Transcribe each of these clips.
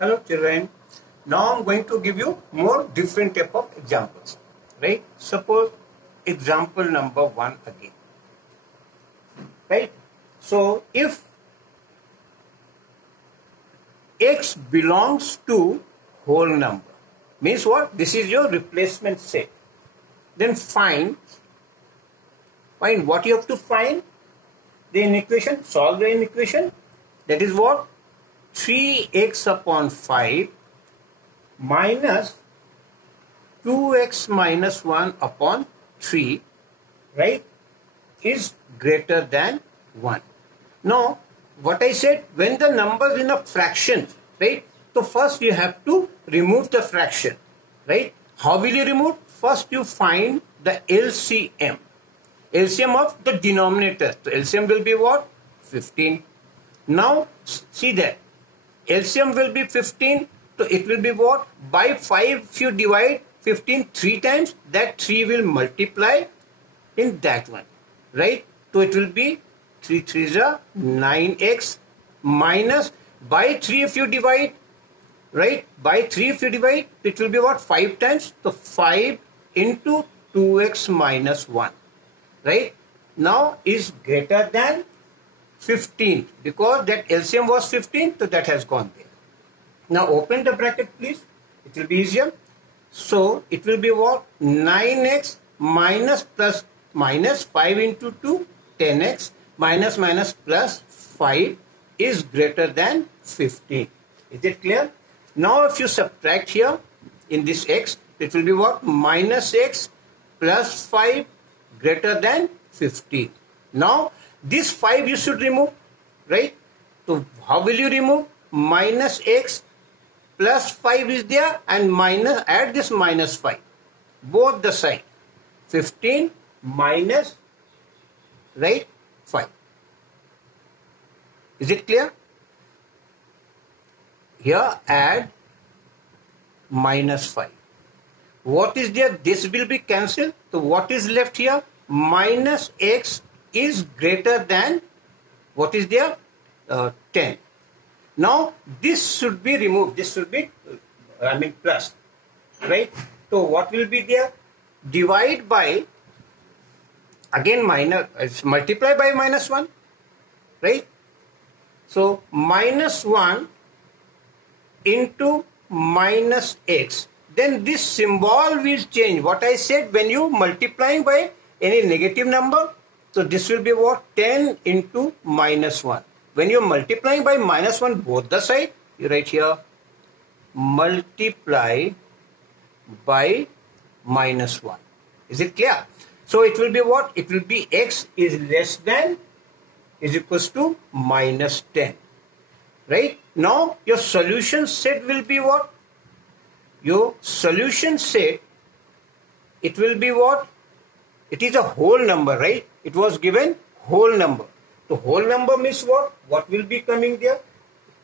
Hello children. Now I'm going to give you more different type of examples. Right? Suppose example number 1 again. Right? So if x belongs to whole number, means what? This is your replacement set. Then find what you have to find. The inequation, solve the inequation. That is what? 3x upon 5 minus 2x minus 1 upon 3, right, is greater than 1. Now, what I said, when the numbers in a fraction, right, so first you have to remove the fraction, right? How will you remove? First you find the LCM. LCM of the denominator. So LCM will be what? 15. Now, see that. LCM will be 15. So it will be what? By 5 if you divide 15 3 times, that 3 will multiply in that one. Right? So it will be 3 3s are 9x minus by 3 if you divide. Right? By 3 if you divide, it will be what? 5 times. So 5 into 2x minus 1. Right? Now is greater than 15 because that LCM was 15, so that has gone there. Now open the bracket please, it will be easier. So it will be what? 9x minus plus minus 5 into 2, 10x minus minus plus 5 is greater than 15. Is it clear? Now if you subtract here in this x, it will be what? Minus x plus 5 greater than 15. Now this 5 you should remove, right? So how will you remove? Minus x plus 5 is there and minus, add this minus 5. Both the side. 15 minus, right, 5. Is it clear? Here add minus 5. What is there? This will be cancelled. So what is left here? Minus x is greater than, what is there? 10. Now this should be removed. This should be, plus. Right? So what will be there? Divide by, again minus, multiply by minus 1. Right? So minus 1 into minus x. Then this symbol will change. What I said, when you multiplying by any negative number, so this will be what? 10 into minus 1. When you are multiplying by minus 1 both the side, you write here multiply by minus 1. Is it clear? So it will be what? It will be x is less than, is equals to minus 10. Right? Now your solution set will be what? Your solution set, it will be what? It is a whole number, right? It was given whole number. So whole number means what? What will be coming there?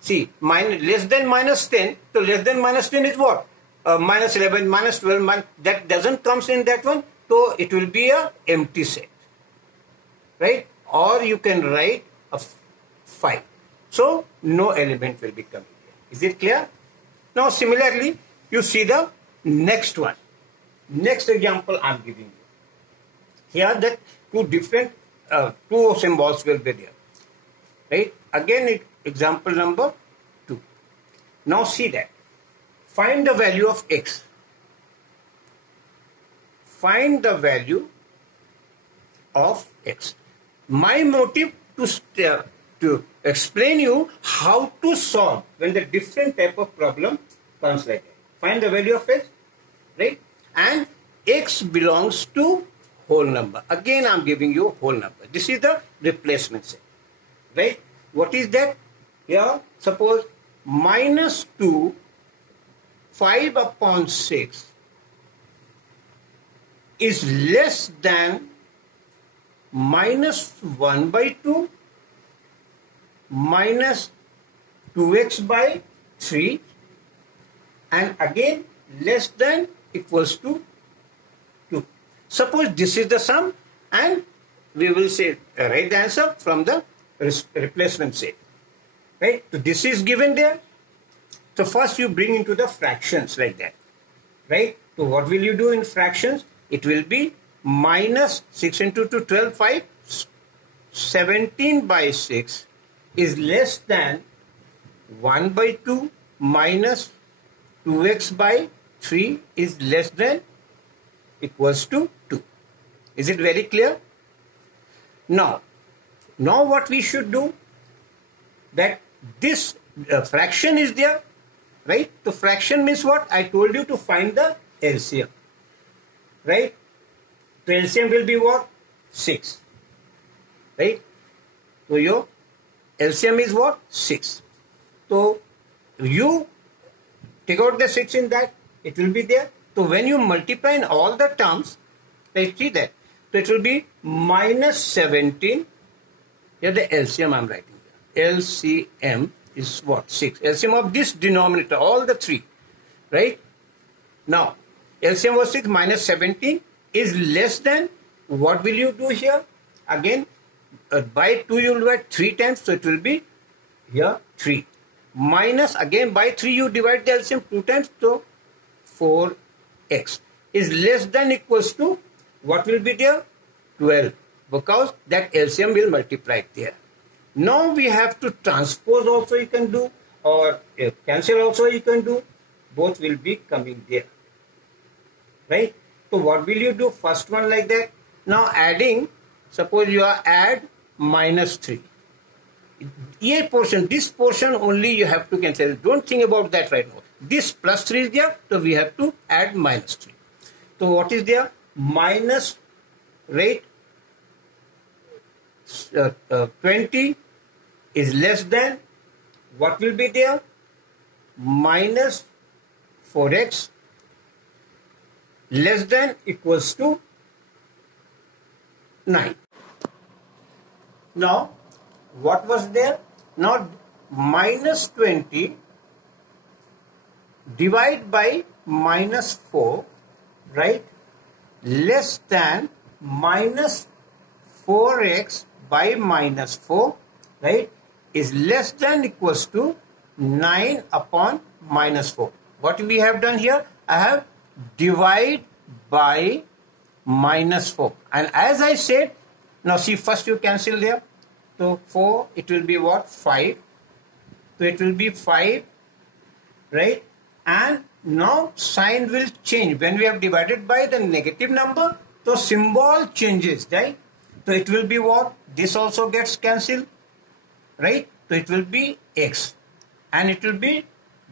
See, less than minus 10. So less than minus 10 is what? Minus 11, minus 12. That doesn't comes in that one. So it will be a empty set. Right? Or you can write a 5. So no element will be coming there. Is it clear? Now similarly, you see the next one. Next example I am giving you. Here that two different, two symbols will be there. Right? Again example number 2. Now see that. Find the value of x. Find the value of x. My motive to explain you how to solve when the different type of problem comes like that. Find the value of x, right? And x belongs to whole number. Again, I am giving you whole number. This is the replacement set, right? What is that? Here, suppose minus 2, 5 upon 6 is less than minus 1 by 2 minus 2x by 3 and again less than equals to 2. Suppose this is the sum and we will say write the answer from the replacement set. Right? So this is given there. So first you bring into the fractions like that, right? So what will you do in fractions? It will be minus 6 into 2, 12, 5, 17 by 6 is less than 1 by 2 minus 2x by 3 is less than equals to 2. Is it very clear? Now what we should do, that this fraction is there, right? So fraction means what? I told you to find the LCM, right? So LCM will be what? 6, right? So your LCM is what? 6. So you take out the 6 in that, it will be there. So when you multiply in all the terms, let's see that. So it will be minus 17. Here the LCM I am writing here. LCM is what? 6. LCM of this denominator, all the 3, right? Now, LCM was 6 minus 17 is less than, what will you do here? Again, by 2 you will divide 3 times, so it will be here 3. Minus, again by 3 you divide the LCM 2 times, so 4x is less than equals to, what will be there? 12, because that LCM will multiply there. Now we have to transpose also you can do, or cancel also you can do. Both will be coming there, right? So what will you do? First one like that. Now adding, suppose you are add minus 3. This portion only you have to cancel. Don't think about that right now. This plus 3 is there, so we have to add minus 3. So what is there? Minus, right? 20 is less than, what will be there? Minus 4x less than equals to 9. Now what was there? Now minus 20 divide by minus 4, right, less than minus 4x by minus 4, right, is less than equals to 9 upon minus 4. What we have done here? I have divide by minus 4. And as I said, now see, first you cancel there. So 4, it will be what? 5. So it will be 5, right? And now sign will change. When we have divided by the negative number, so symbol changes, right? So it will be what? This also gets cancelled, right? So it will be x. And it will be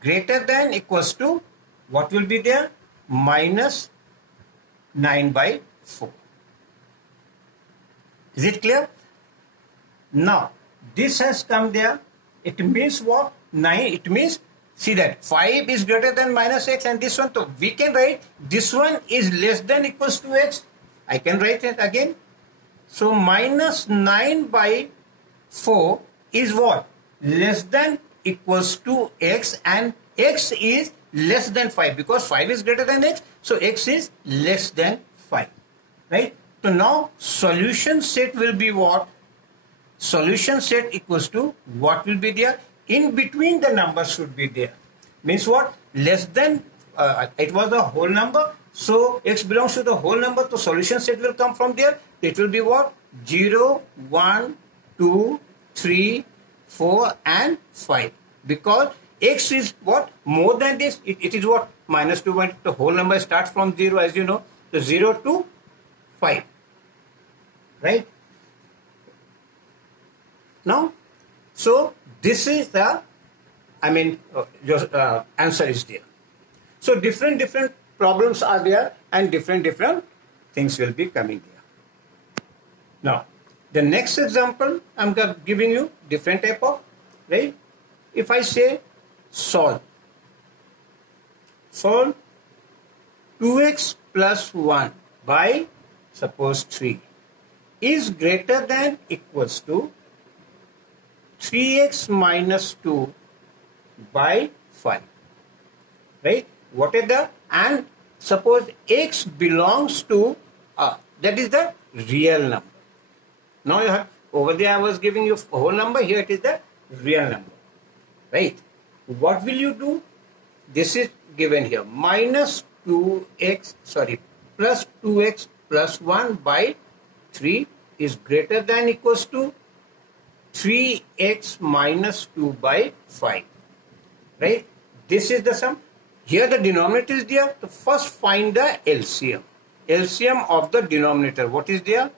greater than equals to, what will be there? Minus 9 by 4. Is it clear? Now, this has come there. It means what? 9. It means, see that 5 is greater than minus x, and this one. So we can write this one is less than equals to x. I can write it again. So minus 9 by 4 is what? Less than equals to x, and x is less than 5 because 5 is greater than x. So x is less than 5. Right? So now solution set will be what? Solution set equals to, what will be there? In between the numbers should be there. Means what? Less than, it was a whole number. So x belongs to the whole number. So solution set will come from there. It will be what? 0, 1, 2, 3, 4 and 5. Because x is what? More than this. It is what? Minus 2. The whole number starts from 0, as you know. So 0 to 5. Right? Now, so this is the, your answer is there. So different problems are there, and different things will be coming there. Now, the next example I'm giving you different type of, right? If I say solve 2x plus 1 by suppose 3 is greater than equals to 3x minus 2 by 5, right? What is the, and suppose x belongs to, that is the real number. Now you have, over there I was giving you a whole number, here it is the real number, right? What will you do? this is given here, minus 2x, sorry, plus 2x plus 1 by 3 is greater than equals to 3x minus 2 by 5, right? This is the sum. Here the denominator is there. So first find the LCM. LCM of the denominator. What is there?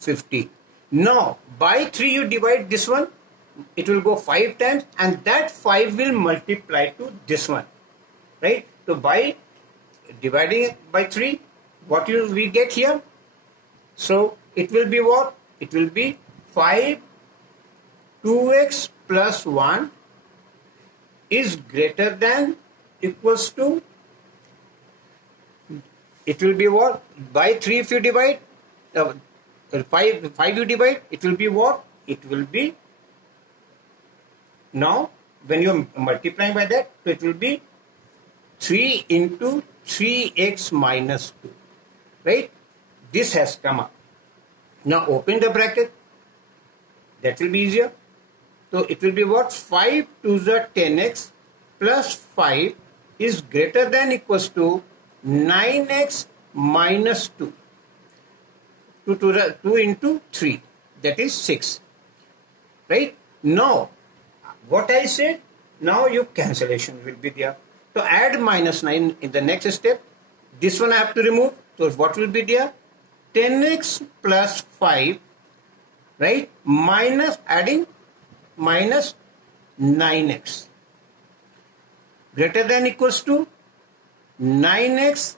50. Now by 3 you divide this one. It will go 5 times and that 5 will multiply to this one. Right? So by dividing it by 3, what will we get here? So it will be what? It will be 5 2x plus 1 is greater than equals to, it will be what? By 3 if you divide, 5 you divide, it will be what? It will be, now when you are multiplying by that, so it will be 3 into 3x minus 2, right? This has come up. Now open the bracket, that will be easier. So it will be what? 5 to the 10x plus 5 is greater than equals to 9x minus 2. 2 into 3, that is 6. Right? Now, what I said, now your cancellation will be there. So add minus 9 in the next step. This one I have to remove. So what will be there? 10x plus 5, right? Minus, adding minus 9x. Greater than equals to 9x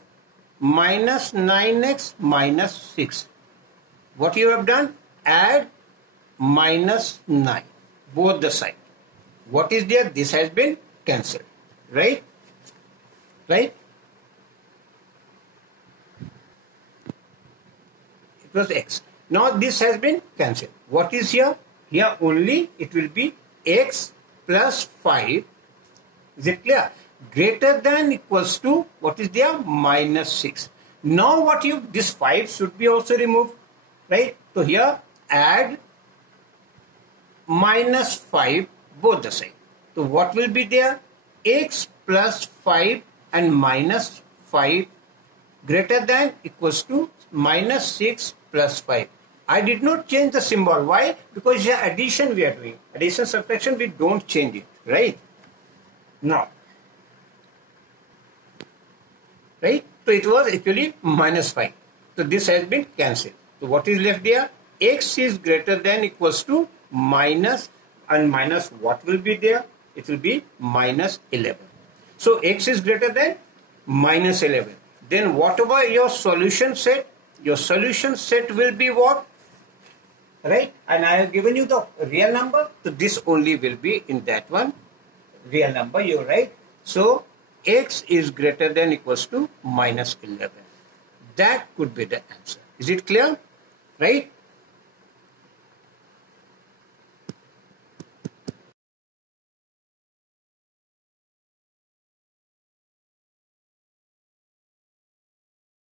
minus 9x minus 6. What you have done? Add minus 9. Both the side. What is there? This has been cancelled. Right? Right? It was x. Now this has been cancelled. What is here? Here only it will be x plus 5. Is it clear? Greater than equals to, what is there? Minus 6. Now what you, this 5 should be also removed. Right? So here add minus 5 both the side. So what will be there? X plus 5 and minus 5 greater than equals to minus 6 plus 5. I did not change the symbol. Why? Because here addition we are doing. Addition, subtraction, we don't change it. Right? Now. Right? So it was actually minus 5. So this has been cancelled. So what is left there? X is greater than equals to minus, and minus what will be there? It will be minus 11. So x is greater than minus 11. Then whatever your solution set, your solution set will be what? Right? And I have given you the real number. So this only will be in that one. Real number, you're right. So x is greater than equals to minus 11. That could be the answer. Is it clear? Right?